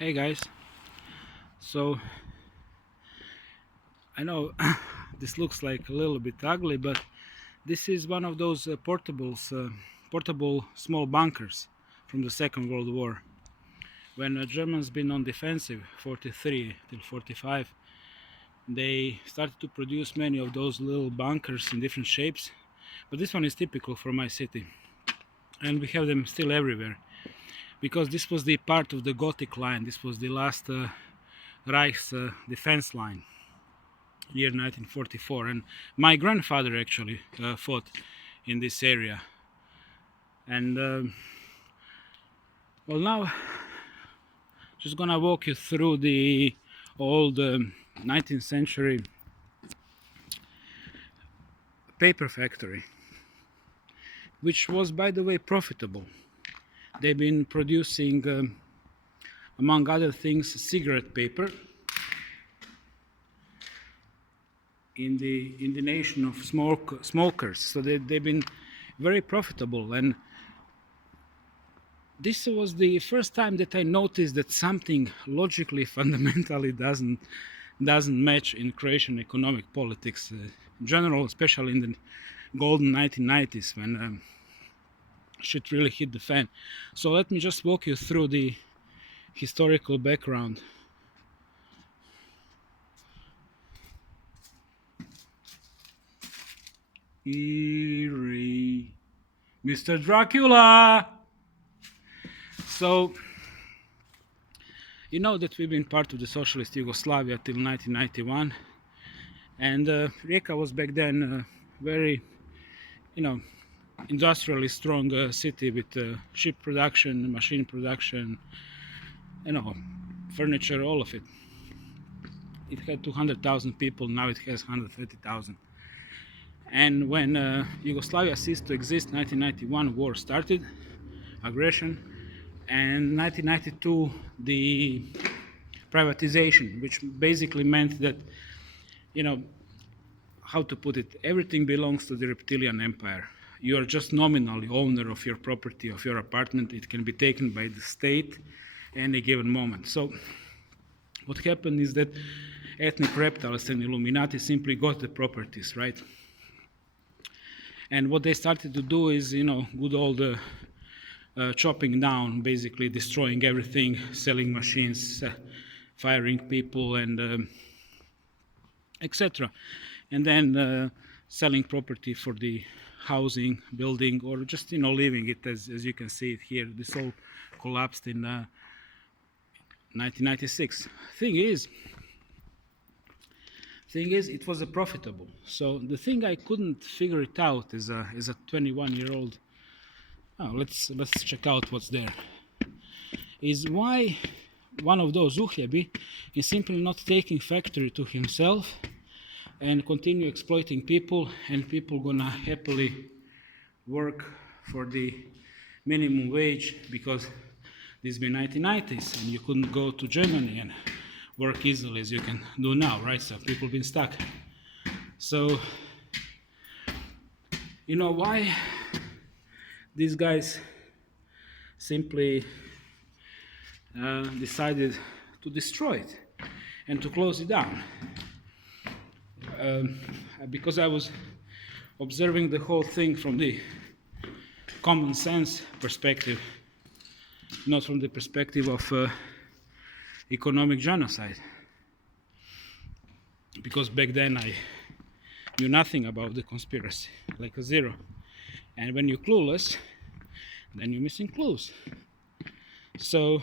Hey guys, so I know this looks like a little bit ugly, but this is one of those portable small bunkers from the Second World War. When the Germans been on defensive 43 till 45, they started to produce many of those little bunkers in different shapes, but this one is typical for my city, and we have them still everywhere because this was the part of the Gothic line. This was the last Reich's defense line, year 1944, and my grandfather actually fought in this area. And well, now just gonna walk you through the old 19th century paper factory, which was, by the way, profitable. They've been producing, among other things, cigarette paper in the nation of smokers. So they've been very profitable, and this was the first time that I noticed that something logically fundamentally doesn't match in Croatian economic politics in general, especially in the golden 1990s when shit really hit the fan. So let me just walk you through the historical background. Eerie, Mr. Dracula. So you know that we've been part of the socialist Yugoslavia till 1991, and Rijeka was back then very, industrially strong city with ship production, machine production, furniture, all of it. It had 200,000 people, now it has 130,000. And when Yugoslavia ceased to exist, 1991 war started, aggression, and 1992 the privatization, which basically meant that, how to put it, everything belongs to the Reptilian empire. You are just nominally owner of your property, of your apartment. It can be taken by the state any given moment. So what happened is that ethnic reptiles and Illuminati simply got the properties, right? And what they started to do is, good old chopping down, basically destroying everything, selling machines, firing people, and etc. And then selling property for the housing, building, or just leaving it as you can see it here. This all collapsed in 1996. Thing is, it was a profitable. So the thing I couldn't figure it out as a 21-year-old. Let's check out what's there. Is why one of those uhljebi is simply not taking factory to himself and continue exploiting people, and people gonna happily work for the minimum wage, because this been 1990s and you couldn't go to Germany and work easily as you can do now, right? So people been stuck. So why these guys simply decided to destroy it and to close it down. Because I was observing the whole thing from the common sense perspective, not from the perspective of economic genocide. Because back then I knew nothing about the conspiracy, like a zero. And when you're clueless, then you're missing clues. So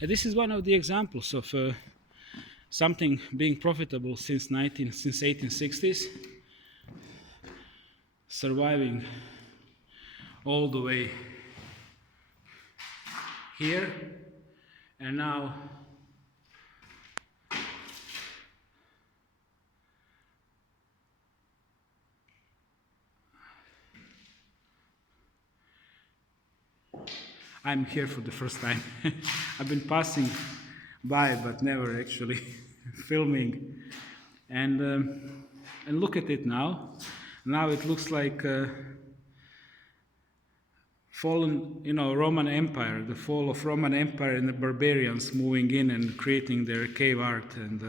this is one of the examples of something being profitable since 1860s, surviving all the way here, and now I'm here for the first time. I've been passing by but never actually filming, and look at it now. Now it looks like fallen, Roman Empire, the fall of Roman Empire and the barbarians moving in and creating their cave art, and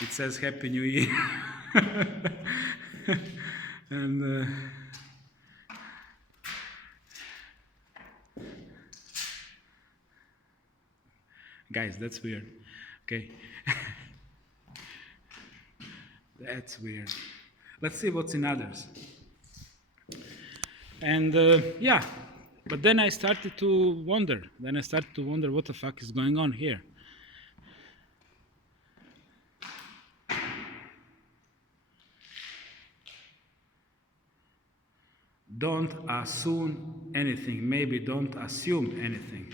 it says Happy New Year. And guys, that's weird. Okay. That's weird. Let's see what's in others. And yeah, but then I started to wonder. What the fuck is going on here. Don't assume anything. Maybe don't assume anything.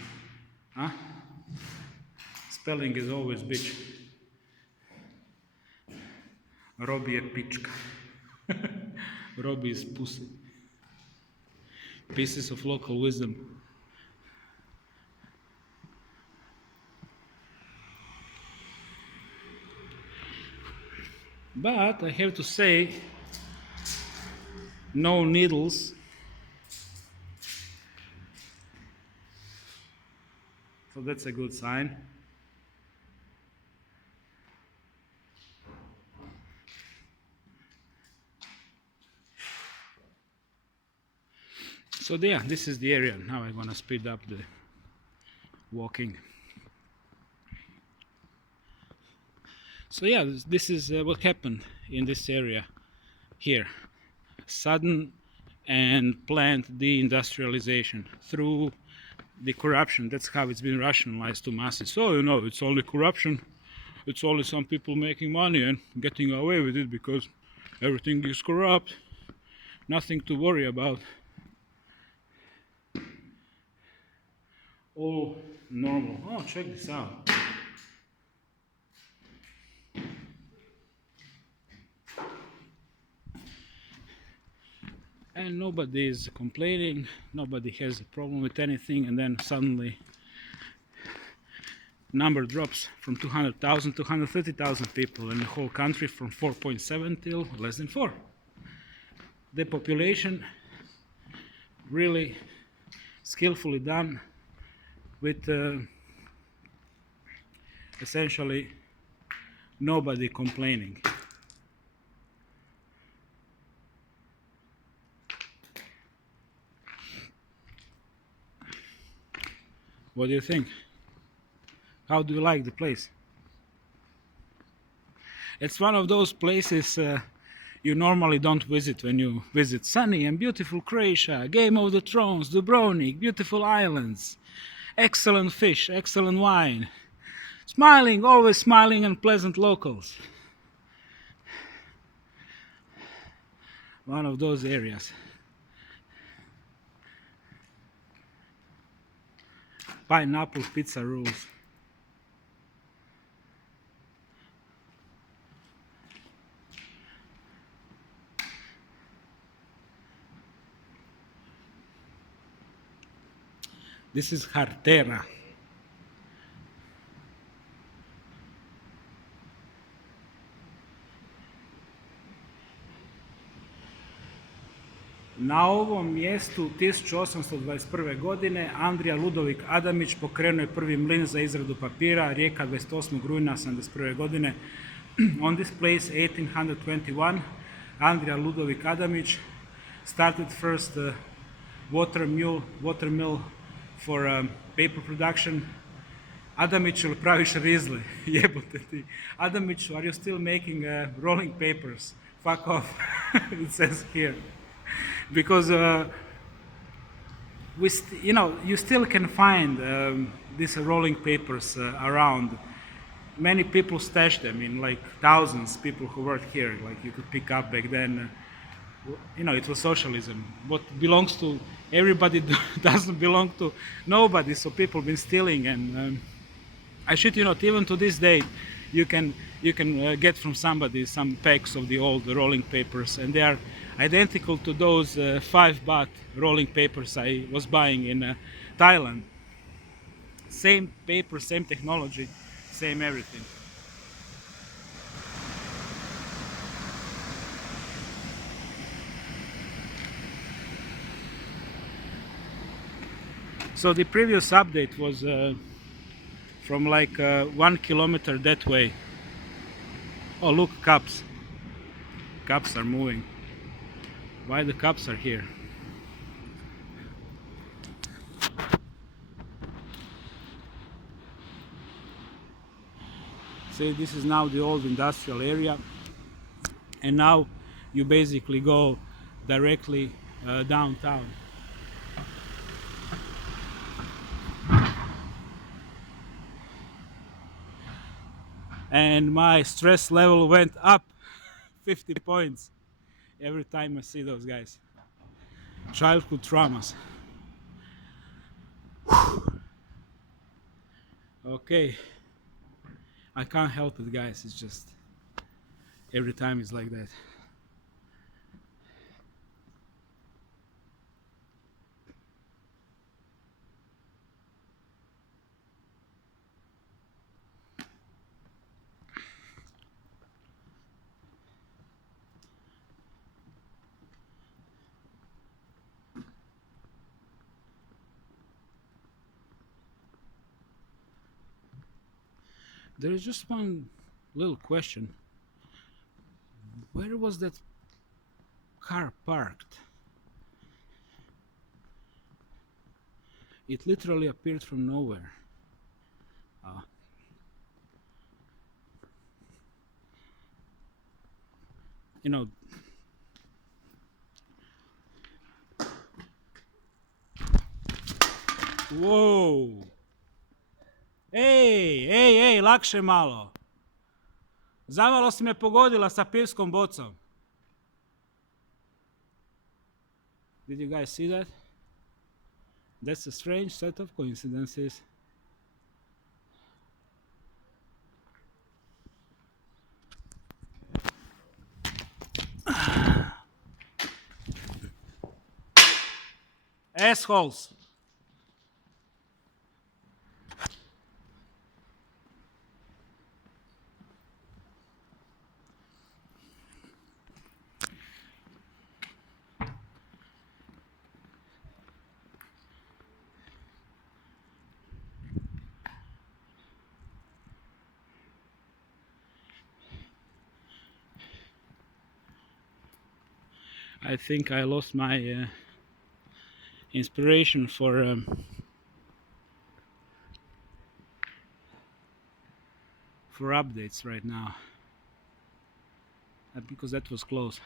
Huh? Spelling is always bitch. Robi je pička. Robi is pussy. Pieces of local wisdom. But I have to say, no needles. So that's a good sign. So yeah, this is the area. Now I'm gonna speed up the walking. So yeah, this is what happened in this area here. Sudden and planned deindustrialization through the corruption. That's how it's been rationalized to masses. So it's only corruption. It's only some people making money and getting away with it because everything is corrupt. Nothing to worry about. All normal. Oh, check this out. And nobody is complaining, nobody has a problem with anything, and then suddenly number drops from 200,000 to 130,000 people in the whole country, from 4.7 till less than 4. Depopulation, really skillfully done, with essentially nobody complaining. What do you think? How do you like the place? It's one of those places you normally don't visit when you visit sunny and beautiful Croatia, Game of the Thrones, Dubrovnik, beautiful islands, excellent fish, excellent wine, smiling, always smiling and pleasant locals. One of those areas. Pineapple pizza rules. This is Hartera. Na ovom mjestu 1821. godine Andrija Ludovik Adamić pokrenuo je prvi mlin za izradu papira, Rijeka 28. rujna 71. godine. On this place, 1821, Andrija Ludovik Adamić started first water mill for paper production. Adamiću, praviš rizle, jebote ti. Adamiću, are you still making rolling papers? Fuck off, it says here. Because you still can find these rolling papers around. Many people stash them in, like, thousands people who worked here, like you could pick up back then. It was socialism. What belongs to everybody doesn't belong to nobody, so people been stealing, and I shit you not, even to this day you can get from somebody some packs of the old rolling papers, and they are identical to those 5 baht rolling papers I was buying in Thailand. Same paper, same technology, same everything. So the previous update was from like 1 kilometer that way. Oh look, cups. Cups are moving. Why the cups are here? See, this is now the old industrial area, and now you basically go directly downtown. And my stress level went up 50 points every time I see those guys. Childhood traumas. Okay, I can't help it, guys. It's just every time it's like that. There is just one little question. Where was that car parked? It literally appeared from nowhere. Uh, you know, whoa! Ej, lakše malo. Zamalo si me pogodila sa pivskom bocom. Did you guys see that? That's a strange set of coincidences. Assholes! I think I lost my inspiration for updates right now, because that was close.